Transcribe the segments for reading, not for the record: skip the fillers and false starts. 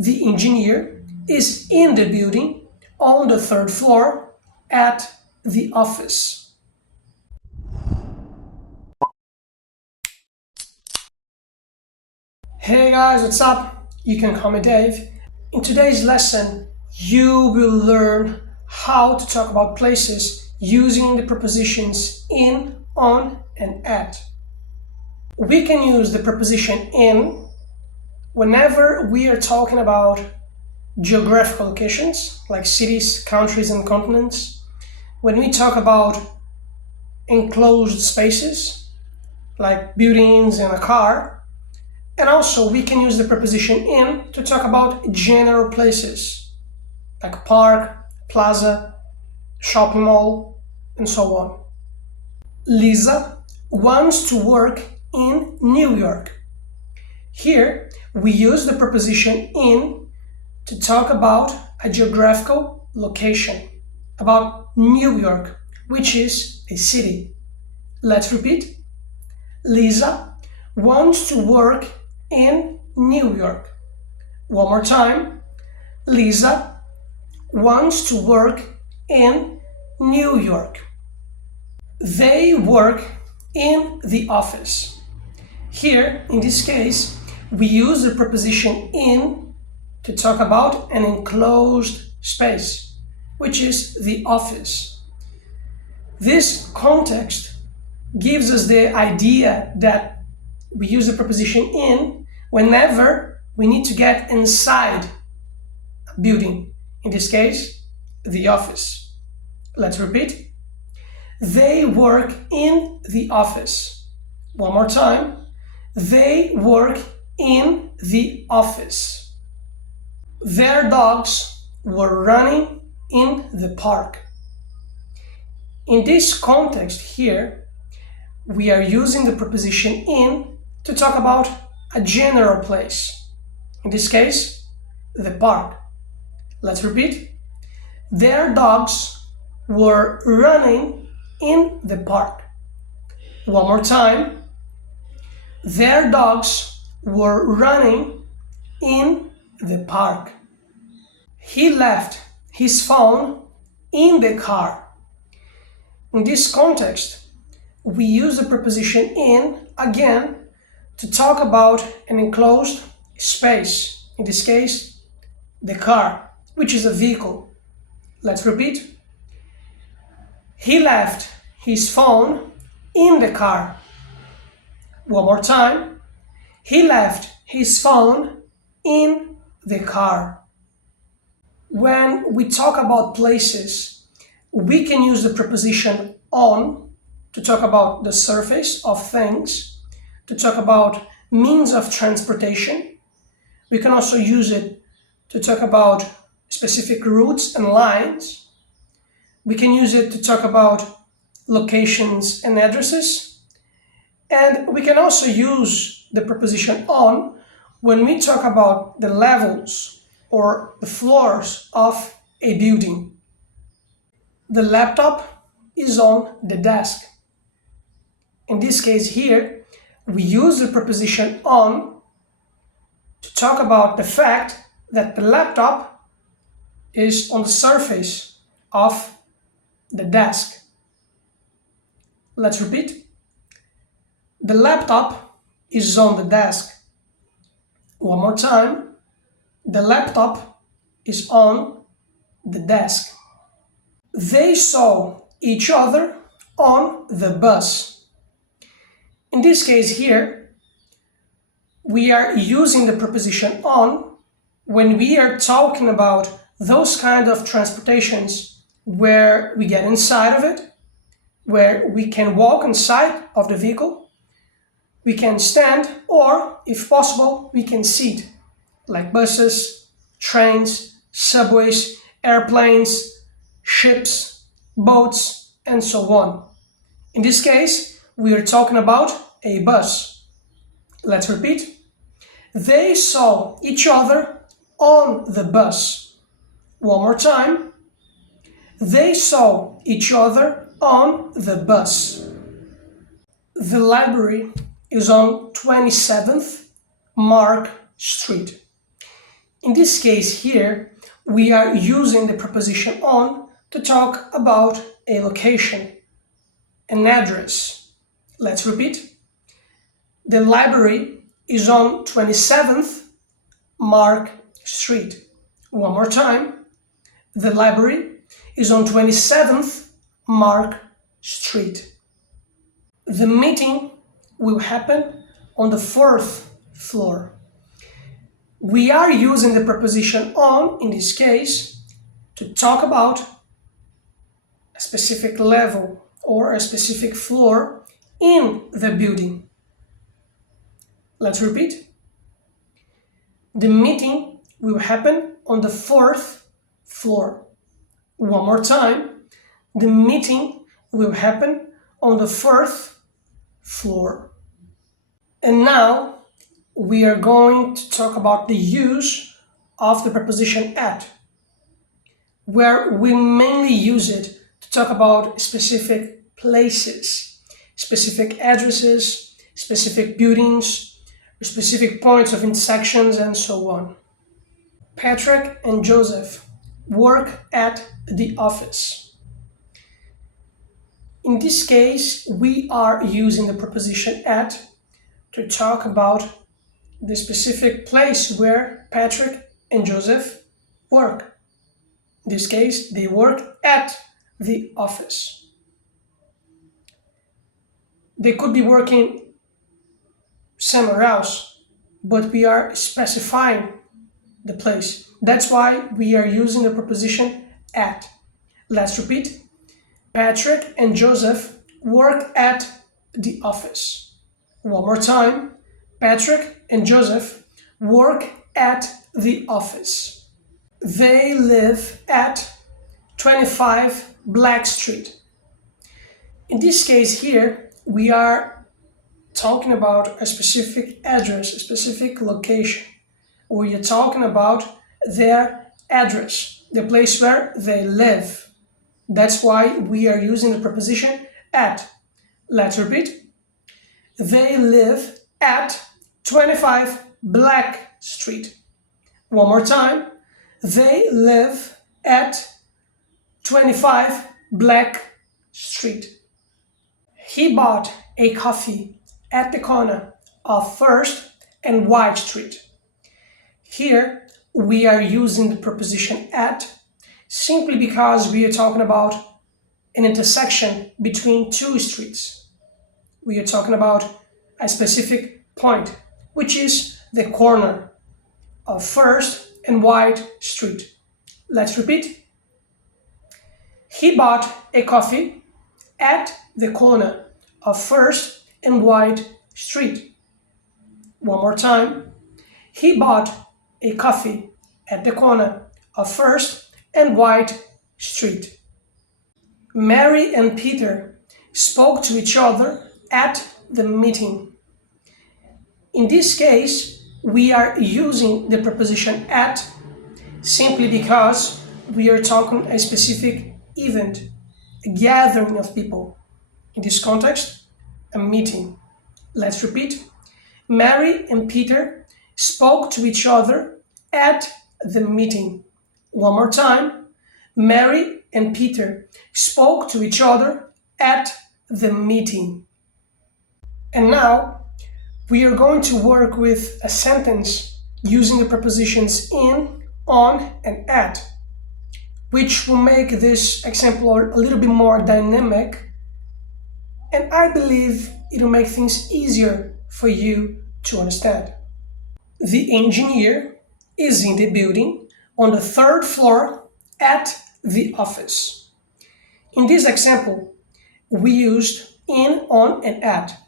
The engineer is in the building on the third floor at the office. Hey guys, what's up? You can call me Dave. In today's lesson, you will learn how to talk about places using the prepositions in, on, and at. We can use the preposition in whenever we are talking about geographical locations like cities, countries, and continents. When we talk about enclosed spaces like buildings and a car. And also we can use the preposition in to talk about general places like park, plaza, shopping mall, and so on. Lisa wants to work in New York. Here we use the preposition in to talk about a geographical location, about New York, which is a city. Let's repeat. Lisa wants to work in New York. One more time. Lisa wants to work in New York. They work in the office. Here, in this case, we use the preposition in to talk about an enclosed space, which is the office. This context gives us the idea that we use the preposition in whenever we need to get inside a building. In this case, the office. Let's repeat. They work in the office. One more time. They work in the office. Their dogs were running in the park. In this context here, we are using the preposition in to talk about a general place. In this case, the park. Let's repeat. Their dogs were running in the park. One more time. Their dogs were running in the park. He left his phone in the car. In this context, we use the preposition in again to talk about an enclosed space. In this case, the car, which is a vehicle. Let's repeat. He left his phone in the car. One more time. He left his phone in the car. When we talk about places, we can use the preposition on to talk about the surface of things, to talk about means of transportation. We can also use it to talk about specific routes and lines. We can use it to talk about locations and addresses. And we can also use the preposition on when we talk about the levels or the floors of a building. The laptop is on the desk. In this case here, we use the preposition on to talk about the fact that the laptop is on the surface of the desk. Let's repeat. The laptop is on the desk. One more time. The laptop is on the desk. They saw each other on the bus. In this case here, we are using the preposition on when we are talking about those kind of transportations where we get inside of it, where we can walk inside of the vehicle, we can stand, or if possible, we can sit, like buses, trains, subways, airplanes, ships, boats, and so on. In this case, we are talking about a bus. Let's repeat. They saw each other on the bus. One more time. They saw each other on the bus. The library is on 27th Mark Street. In this case here, we are using the preposition on to talk about a location, an address. Let's repeat. The library is on 27th Mark Street. One more time. The library is on 27th Mark Street. The meeting will happen on the 4th floor. We are using the preposition on, in this case, to talk about a specific level or a specific floor in the building. Let's repeat. The meeting will happen on the 4th floor. One more time. The meeting will happen on the 4th floor. And now we are going to talk about the use of the preposition at, where we mainly use it to talk about specific places, specific addresses, specific buildings, specific points of intersections, and so on. Patrick and Joseph work at the office. In this case, we are using the preposition at to talk about the specific place where Patrick and Joseph work. In this case, they work at the office. They could be working somewhere else, but we are specifying the place. That's why we are using the preposition at. Let's repeat. Patrick and Joseph work at the office. One more time. Patrick and Joseph work at the office. They live at 25 Black Street. In this case here, we are talking about a specific address, a specific location. We are talking about their address, the place where they live. That's why we are using the preposition at. Let's repeat. They live at 25 Black Street. One more time. They live at 25 Black Street. He bought a coffee at the corner of First and White Street. Here we are using the preposition at simply because we are talking about an intersection between two streets. We are talking about a specific point, which is the corner of First and White Street. Let's repeat. He bought a coffee at the corner of First and White Street. One more time. He bought a coffee at the corner of First and White Street. Mary and Peter spoke to each other at the meeting. In this case, we are using the preposition at simply because we are talking a specific event, a gathering of people. In this context, a meeting. Let's repeat. Mary and Peter spoke to each other at the meeting. One more time. Mary and Peter spoke to each other at the meeting. And now we are going to work with a sentence using the prepositions in, on, and at, which will make this example a little bit more dynamic, and I believe it will make things easier for you to understand. The engineer is in the building on the 3rd floor at the office. In this example, we used in, on, and at.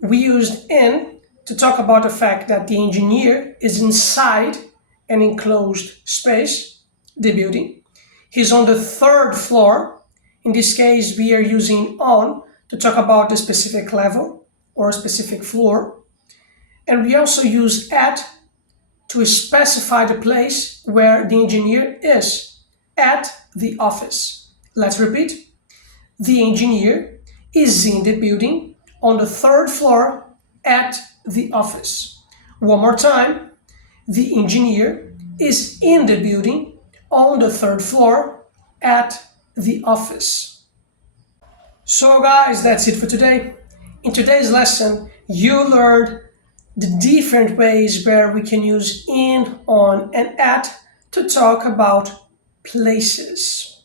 We used in to talk about the fact that the engineer is inside an enclosed space, the building. He's on the 3rd floor. In this case, we are using on to talk about the specific level or a specific floor. And we also use at to specify the place where the engineer is, at the office. Let's repeat. The engineer is in the building on the 3rd floor at the office. One more time. The engineer is in the building on the third floor at the office. So guys, that's it for today. In today's lesson, you learned the different ways where we can use in, on, and at to talk about places.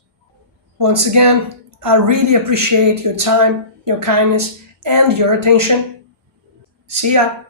Once again, I really appreciate your time, your kindness, and your attention. See ya!